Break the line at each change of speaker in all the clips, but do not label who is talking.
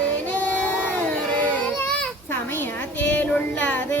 தேனுள்ளது சமயத்தேலுள்ளது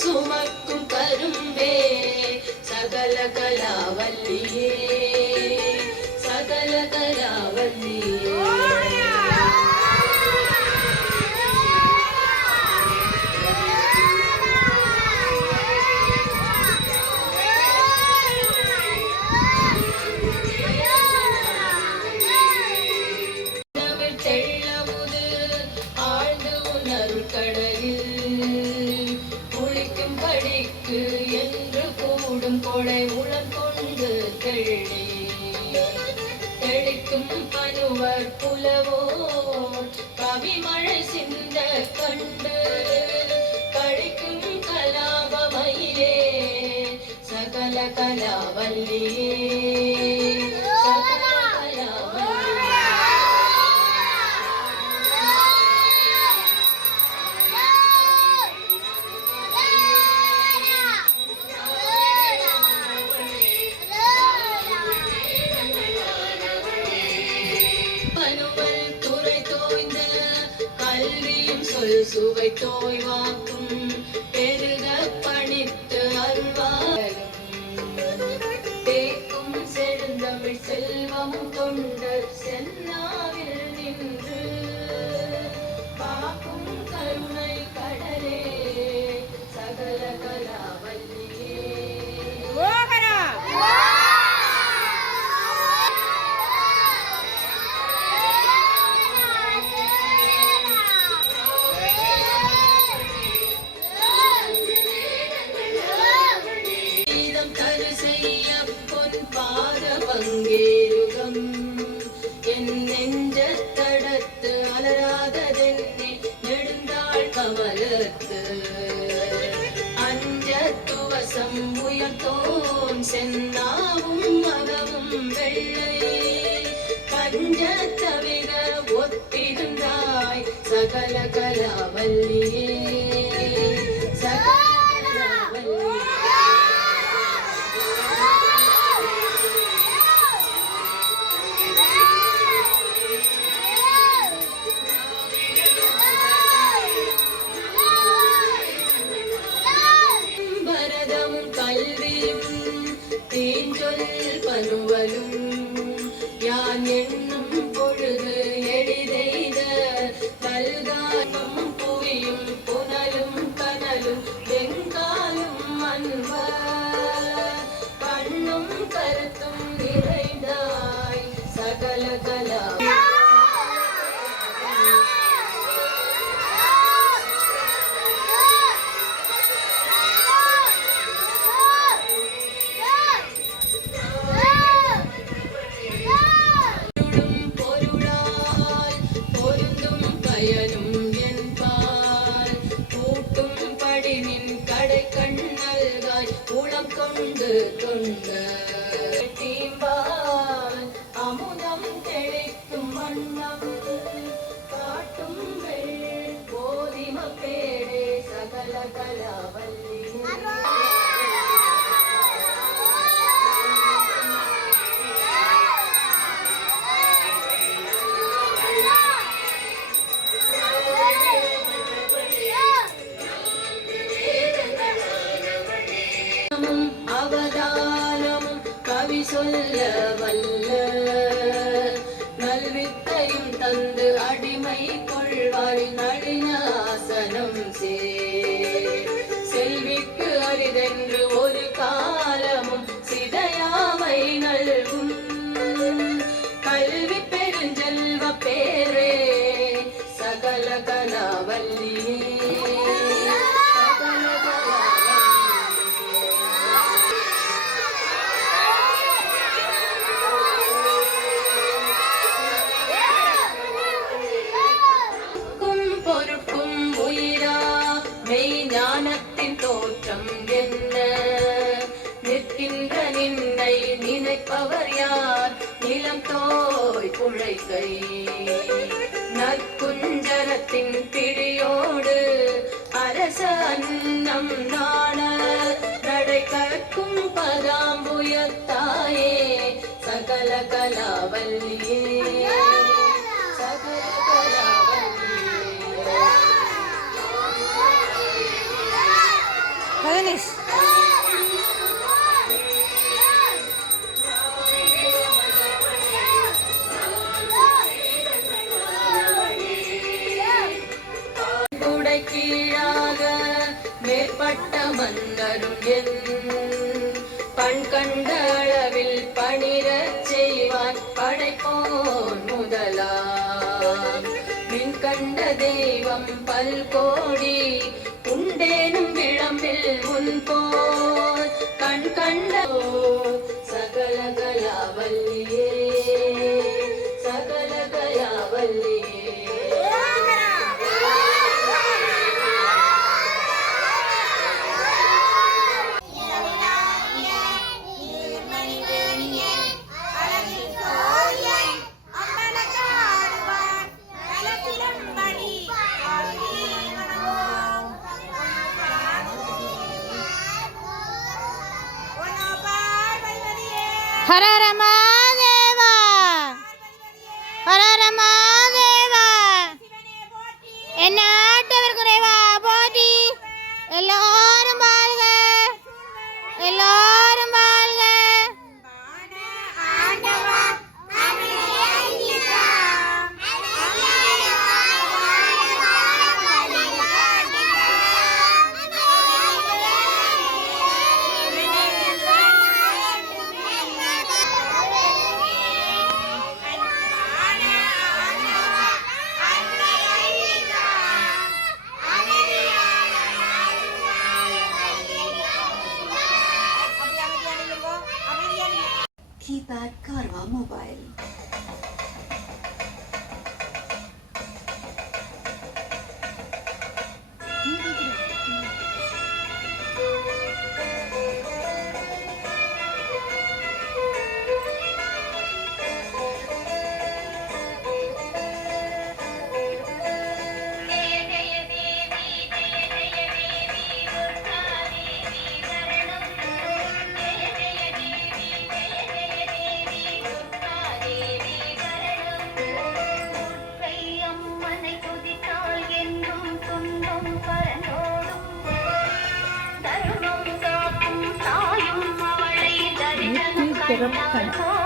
സുമക്കും കരുമ്പേ സകല കലാവല്ലിയേ
സകല കലാവല്ലിയേ ಕಲಾವಲ್ಲಿಯೇ நாவும் மனமும் வெள்ளை. பஞ்சத்தவிர ஒத்திருந்தாய் சகல கலாவல்லியே. മനുവലും தொல்ல தீம்பா சொல்ல வல்ல. நல்வித்தையும் தந்து அடிமை கொள்வாய் நடினாசனம் சே. கேட்பவர் யார்? நிலம் தோய் புழைக்கை. நற்குஞ்சரத்தின் பிடியோடு அரச அன்னம் நாண. நடை கற்கும் பராம்புயத்தாயே சகல கலாவல்லியே முதலாம் மின் கண்ட தெய்வம் பல்கோடி உண்டேனும் விளம்பில் உன்
போ Thank you.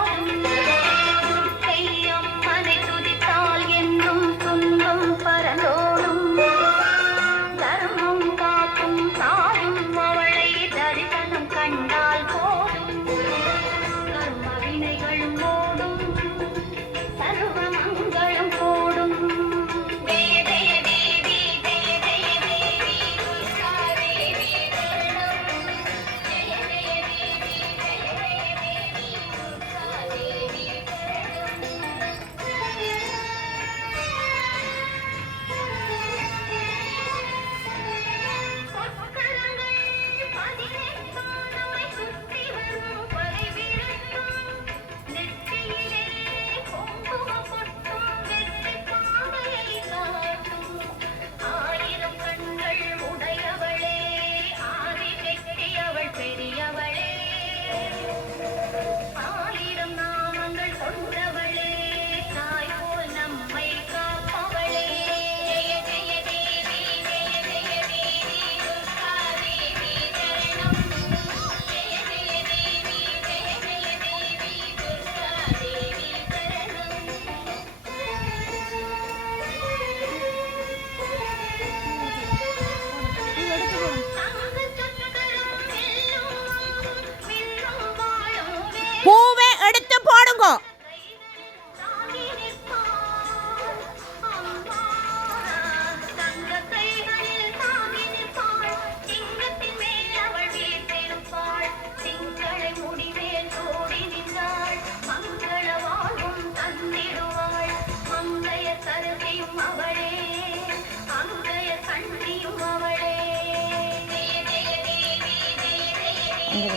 அங்கே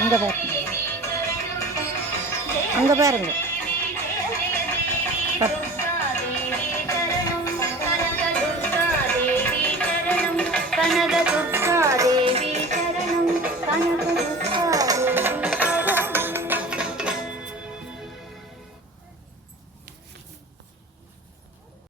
அங்கே பாருங்க. அங்கே பாருங்க.